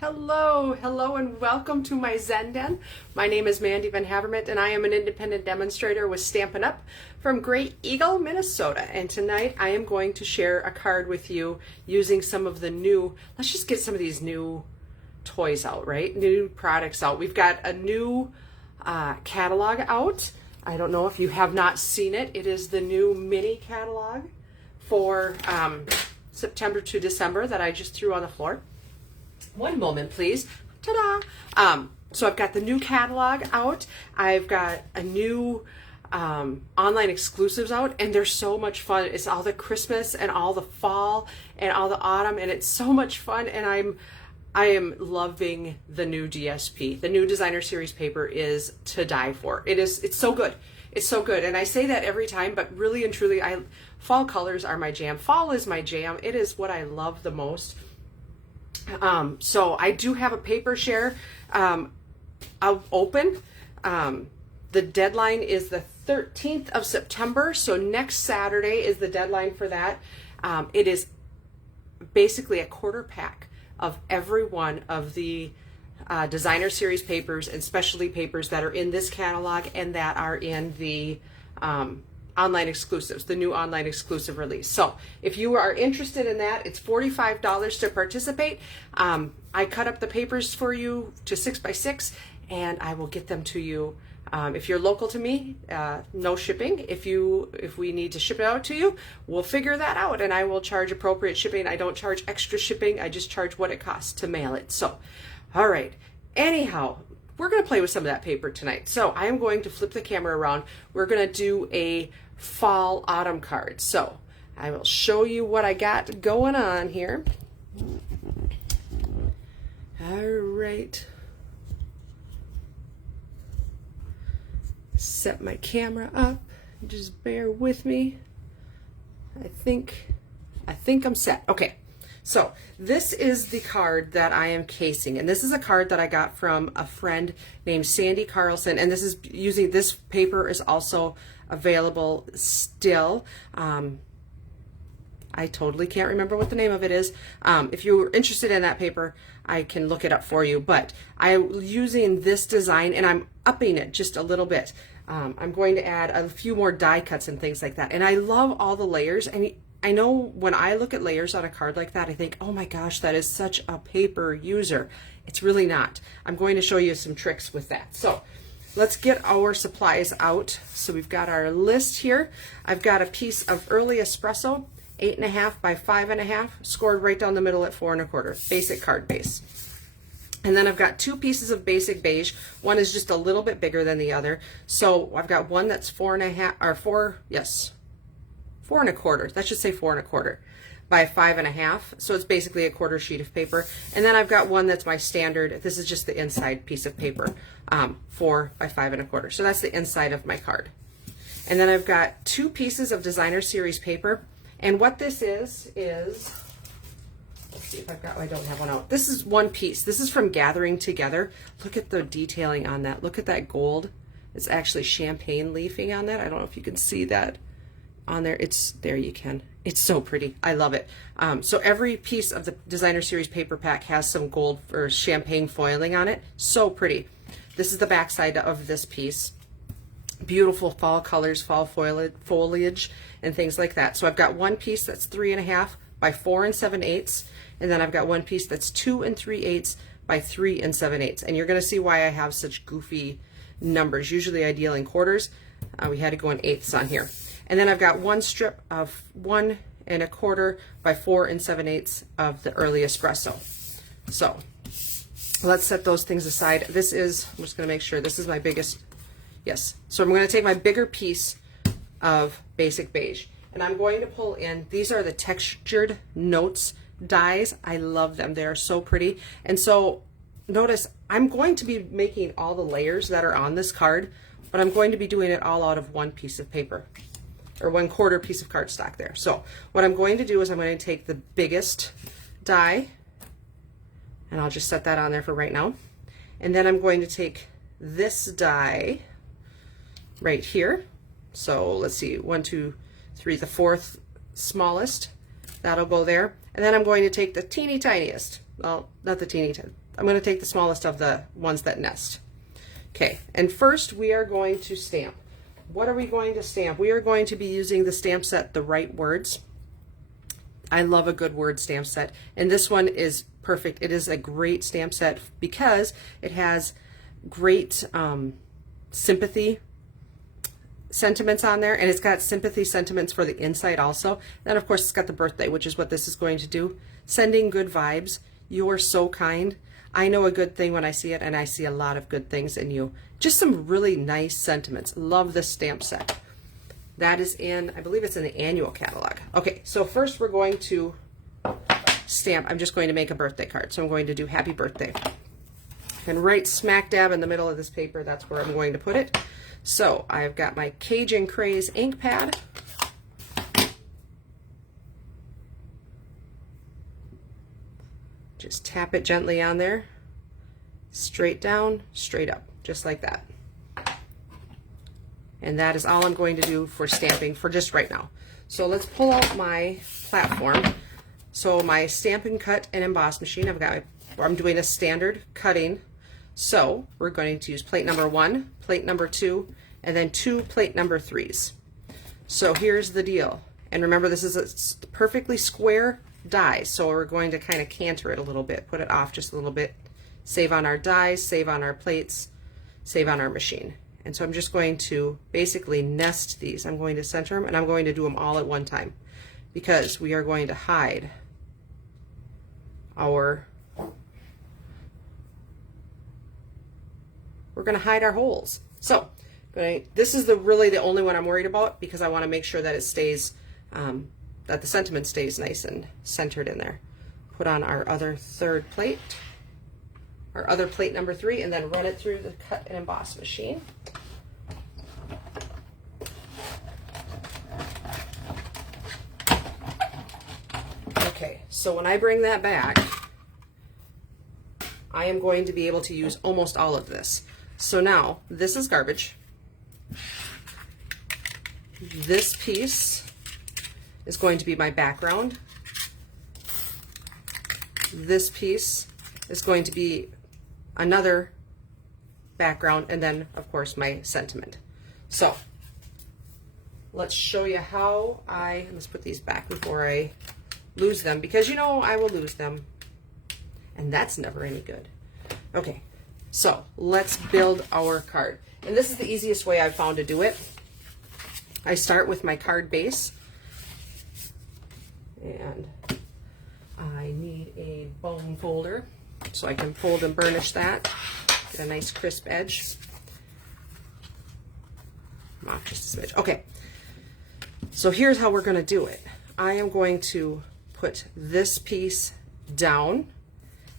Hello, and welcome to my Zen Den. My name is Mandy Van Havermont, and I am an independent demonstrator with Stampin Up from Great Eagle, Minnesota. And tonight I am going to share a card with you using some of the new, let's just get some of these new toys out, right? New products out. We've got a new catalog out. I don't know if you have not seen it. It is the new mini catalog for September to December that I just threw on the floor. One moment, please. Ta-da! So I've got the new catalog out. I've got a new online exclusives out, and they're so much fun. It's all the Christmas and all the fall and all the autumn, and it's so much fun. And I am loving the new DSP. The new designer series paper is to die for. It's so good. It's so good. And I say that every time, but really and truly, fall colors are my jam. Fall is my jam. It is what I love the most. So I do have a paper share open. The deadline is the 13th of September. So next Saturday is the deadline for that. It is basically a quarter pack of every one of the designer series papers and specialty papers that are in this catalog and that are in the online exclusives, the new online exclusive release. So if you are interested in that, it's $45 to participate. I cut up the papers for you to 6x6, and I will get them to you. If you're local to me, no shipping. If we need to ship it out to you, we'll figure that out, and I will charge appropriate shipping. I don't charge extra shipping. I just charge what it costs to mail it. So, all right. Anyhow, we're going to play with some of that paper tonight. So I am going to flip the camera around. We're going to do a fall autumn card. So I will show you what I got going on here. All right. Set my camera up. Just bear with me. I think I'm set. Okay. So this is the card that I am casing, and this is a card that I got from a friend named Sandy Carlson, and this paper is also available still. I totally can't remember what the name of it is. If you're interested in that paper, I can look it up for you, but I'm using this design and I'm upping it just a little bit. I'm going to add a few more die cuts and things like that, and I love all the layers. I know when I look at layers on a card like that, I think, oh my gosh, that is such a paper user. It's really not. I'm going to show you some tricks with that. So let's get our supplies out. So we've got our list here. I've got a piece of early espresso, 8.5 by 5.5, scored right down the middle at 4 1/4, basic card base. And then I've got two pieces of basic beige. One is just a little bit bigger than the other. So I've got one that's 4 1/4. That should say 4 1/4 by 5.5. So it's basically a quarter sheet of paper. And then I've got one that's my standard. This is just the inside piece of paper, 4 by 5 1/4. So that's the inside of my card. And then I've got two pieces of designer series paper. And what this is, let's see if I've got, I don't have one out. This is one piece. This is from Gathering Together. Look at the detailing on that. Look at that gold. It's actually champagne leafing on that. I don't know if you can see that on there. There you can. It's so pretty. I love it. So every piece of the designer series paper pack has some gold or champagne foiling on it. So pretty. This is the back side of this piece. Beautiful fall colors, fall foliage and things like that. So I've got one piece that's 3.5 by 4 7/8, and then I've got one piece that's 2 3/8 by 3 7/8. And you're going to see why I have such goofy numbers. Usually I deal in quarters. We had to go in eighths on here. And then I've got one strip of 1 1/4 by 4 7/8 of the early espresso. So let's set those things aside. I'm just going to make sure this is my biggest, yes. So I'm going to take my bigger piece of basic beige, and I'm going to pull in, these are the textured notes dies. I love them. They are so pretty. And so notice I'm going to be making all the layers that are on this card, but I'm going to be doing it all out of one piece of paper, or 1/4 piece of cardstock there. So what I'm going to do is I'm going to take the biggest die, and I'll just set that on there for right now. And then I'm going to take this die right here. So let's see, 1, 2, 3, the fourth smallest, that'll go there. And then I'm going to take the teeny tiniest, well, not the teeny, I'm going to take the smallest of the ones that nest. Okay, and first we are going to stamp. What are we going to stamp? We are going to be using the stamp set, The Right Words. I love a good word stamp set, and this one is perfect. It is a great stamp set because it has great sympathy sentiments on there, and it's got sympathy sentiments for the inside also. Then of course it's got the birthday, which is what this is going to do. Sending good vibes. You're so kind. I know a good thing when I see it, and I see a lot of good things in you. Just some really nice sentiments. Love this stamp set. That is in, I believe it's in the annual catalog. Okay, so first we're going to stamp. I'm just going to make a birthday card. So I'm going to do happy birthday. And right smack dab in the middle of this paper, that's where I'm going to put it. So I've got my Cajun Craze ink pad. Just tap it gently on there. Straight down, straight up, just like that. And that is all I'm going to do for stamping for just right now. So let's pull out my platform. So my Stampin' Cut and Emboss machine, I'm doing a standard cutting. So we're going to use plate number 1, plate number 2, and then 2 plate number 3s. So here's the deal. And remember, this is a perfectly square die, so we're going to kind of canter it a little bit, put it off just a little bit, save on our dies, save on our plates, save on our machine. And so I'm just going to basically nest these. I'm going to center them, and I'm going to do them all at one time because we are going to hide our holes. So this is really the only one I'm worried about because I want to make sure that it stays that the sentiment stays nice and centered in there. Put on our other third plate, our other plate number 3, and then run it through the cut and emboss machine. Okay, so when I bring that back, I am going to be able to use almost all of this. So now, this is garbage. This piece is going to be my background. This piece is going to be another background, and then of course my sentiment. So let's show you how let's put these back before I lose them, because you know I will lose them, and that's never any good. Okay, so let's build our card. And this is the easiest way I've found to do it. I start with my card base, and I need a bone folder so I can fold and burnish that, get a nice crisp edge. Come off just a smidge. Okay, so here's how we're going to do it. I am going to put this piece down,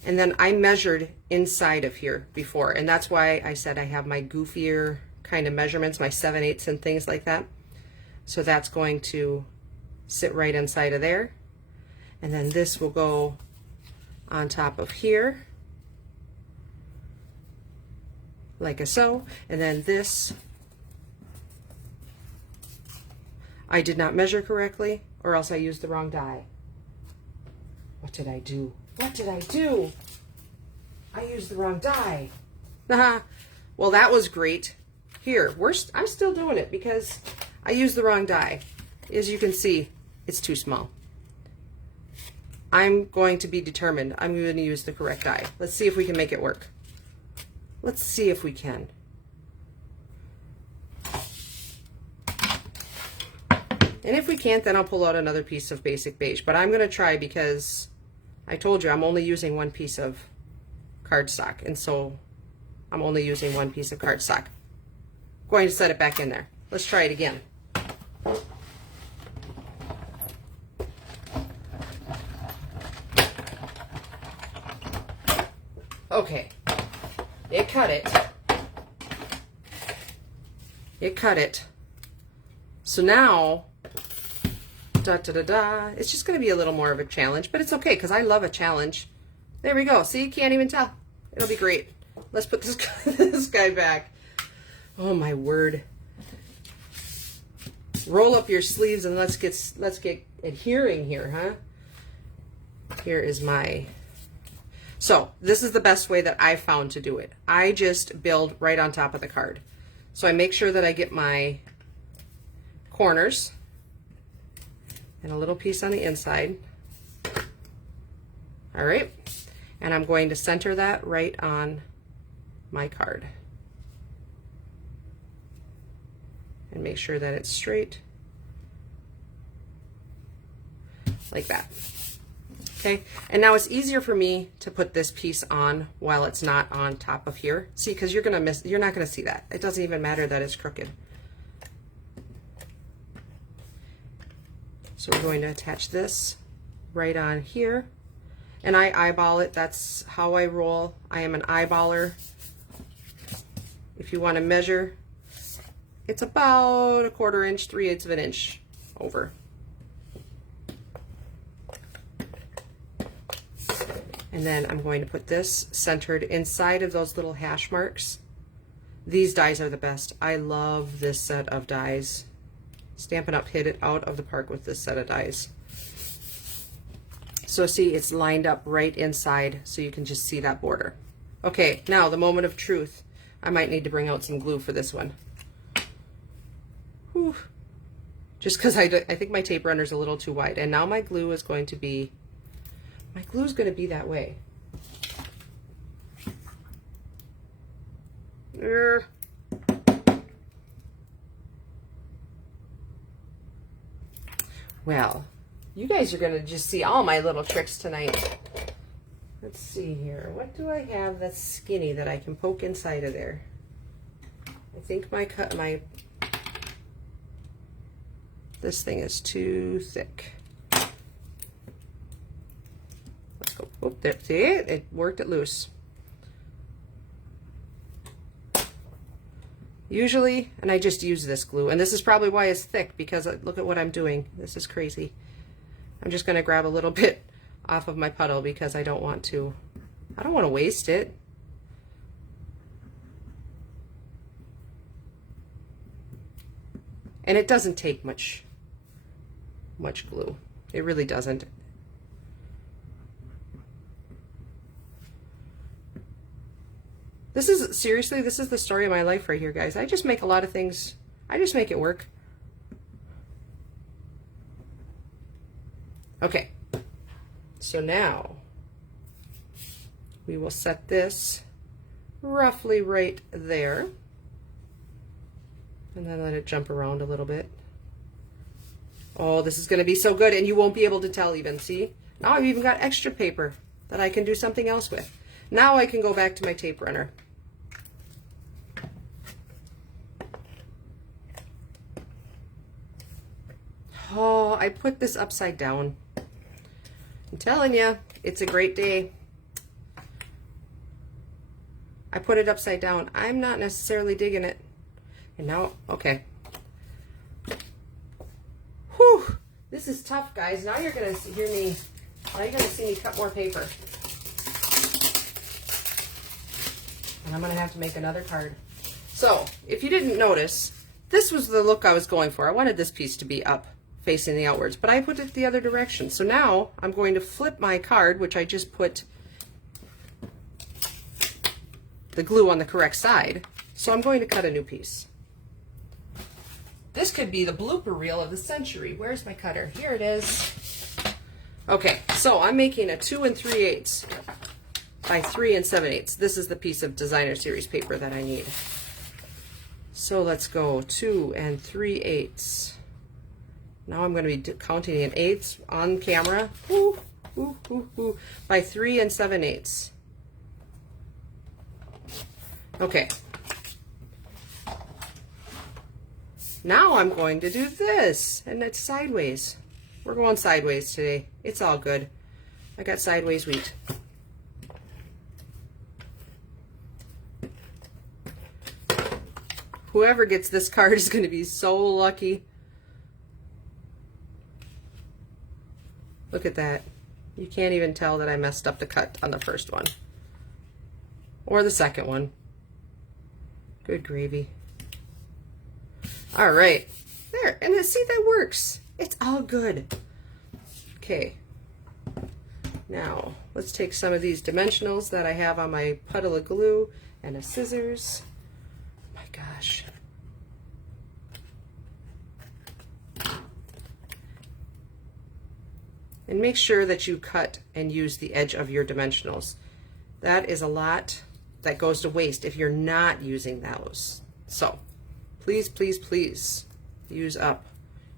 and then I measured inside of here before, and that's why I said I have my goofier kind of measurements, my 7/8 and things like that. So that's going to sit right inside of there, and then this will go on top of here like so, and then this I did not measure correctly, or else I used the wrong die. What did I do? What did I do? I used the wrong die. Well, that was great. Here, I'm still doing it because I used the wrong die. As you can see, it's too small. I'm going to be determined. I'm going to use the correct die. Let's see if we can make it work. Let's see if we can. And if we can't, then I'll pull out another piece of basic beige. But I'm going to try because I told you I'm only using one piece of cardstock. And so I'm only using one piece of cardstock. I'm going to set it back in there. Let's try it again. Okay, it cut it. It cut it. So now, it's just going to be a little more of a challenge, but it's okay because I love a challenge. There we go. See, you can't even tell. It'll be great. Let's put this guy back. Oh my word. Roll up your sleeves and let's get adhering here, huh? Here is my, So this is the best way that I've found to do it. I just build right on top of the card. So I make sure that I get my corners and a little piece on the inside. All right, and I'm going to center that right on my card. And make sure that it's straight, like that. Okay, and now it's easier for me to put this piece on while it's not on top of here. See, because you're not gonna see that. It doesn't even matter that it's crooked. So we're going to attach this right on here, and I eyeball it. That's how I roll. I am an eyeballer. If you want to measure, it's about 1/4 inch, 3/8 of an inch over. And then I'm going to put this centered inside of those little hash marks. These dies are the best. I love this set of dies. Stampin' Up hit it out of the park with this set of dies. So see, it's lined up right inside, so you can just see that border. Okay, now the moment of truth. I might need to bring out some glue for this one. Whew. Just because I think my tape runner's a little too wide. And now my glue is going to be, that way. Well, you guys are going to just see all my little tricks tonight. Let's see here. What do I have that's skinny that I can poke inside of there? I think this thing is too thick. Let's go. Oh, there, see, it worked it loose. Usually, and I just use this glue, and this is probably why it's thick, because look at what I'm doing. This is crazy. I'm just going to grab a little bit off of my puddle because I don't want to waste it. And it doesn't take much glue. It really doesn't. This is, seriously, this is the story of my life right here, guys. I just make a lot of things. I just make it work. Okay. So now we will set this roughly right there. And then let it jump around a little bit. Oh, this is going to be so good, and you won't be able to tell even, see? Now I've even got extra paper that I can do something else with. Now I can go back to my tape runner. Oh, I put this upside down. I'm telling you, it's a great day. I put it upside down. I'm not necessarily digging it. And now, okay. Whew, this is tough, guys. Now you're gonna hear me, now you're gonna see me cut more paper. And I'm gonna have to make another card. So, if you didn't notice, this was the look I was going for. I wanted this piece to be up, facing the outwards, but I put it the other direction. So now I'm going to flip my card, which I just put the glue on the correct side. So I'm going to cut a new piece. This could be the blooper reel of the century. Where's my cutter? Here it is. Okay, so I'm making a 2 3/8 by 3 7/8. This is the piece of designer series paper that I need. So let's go 2 3/8. Now I'm going to be counting in eighths on camera. Ooh, ooh, ooh, ooh, by 3 7/8. Okay. Now I'm going to do this, and it's sideways. We're going sideways today. It's all good. I got sideways wheat. Whoever gets this card is going to be so lucky. Look at that. You can't even tell that I messed up the cut on the first one. Or the second one. Good gravy. All right. There. And see, that works. It's all good. Okay. Now, let's take some of these dimensionals that I have on my puddle of glue and a scissors. Oh my gosh. And make sure that you cut and use the edge of your dimensionals. That is a lot that goes to waste if you're not using those. So please, please, please use up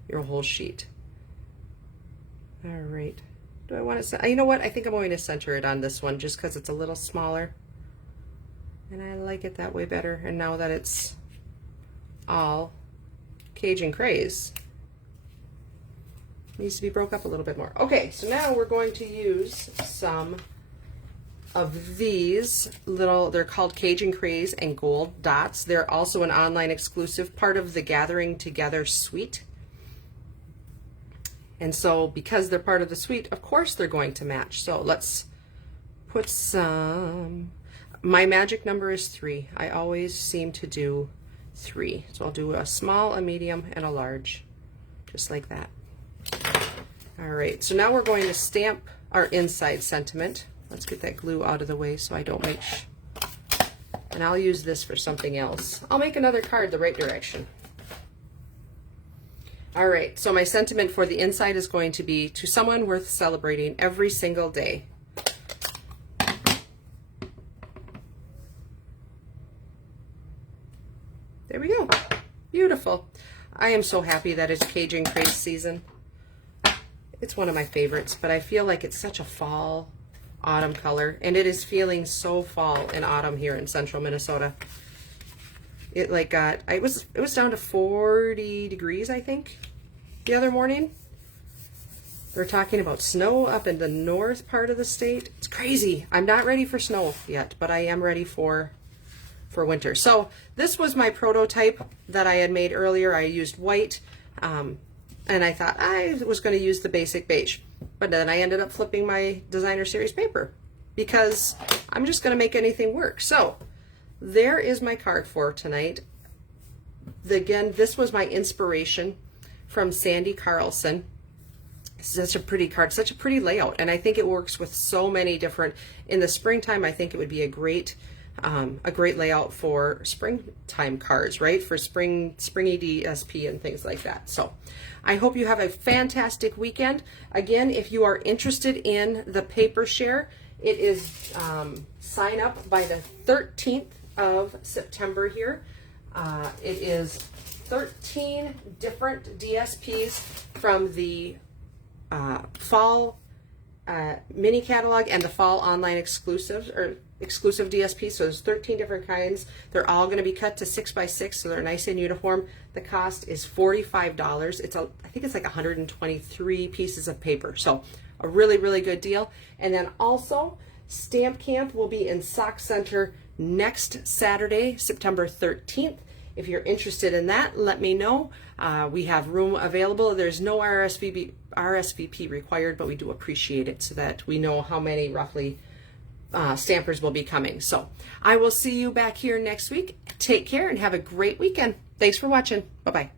your whole sheet. All right. Do I want to, you know what? I think I'm going to center it on this one just because it's a little smaller. And I like it that way better. And now that it's all Cajun craze, it needs to be broke up a little bit more. Okay, so now we're going to use some of these little, they're called Cajun Craze and Gold Dots. They're also an online exclusive part of the Gathering Together suite. And so because they're part of the suite, of course they're going to match. So let's put some, my magic number is 3. I always seem to do 3. So I'll do a small, a medium, and a large, just like that. All right, so now we're going to stamp our inside sentiment. Let's get that glue out of the way so I don't make, and I'll use this for something else. I'll make another card the right direction. All right, so my sentiment for the inside is going to be to someone worth celebrating every single day. There we go. Beautiful. I am so happy that it's Cajun Craze season. It's one of my favorites, but I feel like it's such a fall, autumn color, and it is feeling so fall and autumn here in central Minnesota. It like got, it was down to 40 degrees, I think, the other morning. They're talking about snow up in the north part of the state. It's crazy. I'm not ready for snow yet, but I am ready for winter. So this was my prototype that I had made earlier. I used white, and I thought I was going to use the basic beige, but then I ended up flipping my designer series paper because I'm just going to make anything work. So there is my card for tonight. Again, this was my inspiration from Sandy Carlson. Such a pretty card, such a pretty layout, and I think it works with so many different, in the springtime, I think it would be a great layout for springtime cards, right? For springy DSP and things like that. So I hope you have a fantastic weekend. Again, if you are interested in the paper share, it is sign up by the 13th of September here. It is 13 different DSPs from the fall mini catalog and the fall online exclusives, or exclusive DSP. So there's 13 different kinds. They're all going to be cut to 6x6, so they're nice and uniform. The cost is $45. I think it's like 123 pieces of paper. So a really, really good deal. And then also Stamp Camp will be in Sock Center next Saturday, September 13th. If you're interested in that, let me know. We have room available. There's no RSVP required, but we do appreciate it so that we know how many roughly stampers will be coming. So I will see you back here next week. Take care and have a great weekend. Thanks for watching. Bye-bye.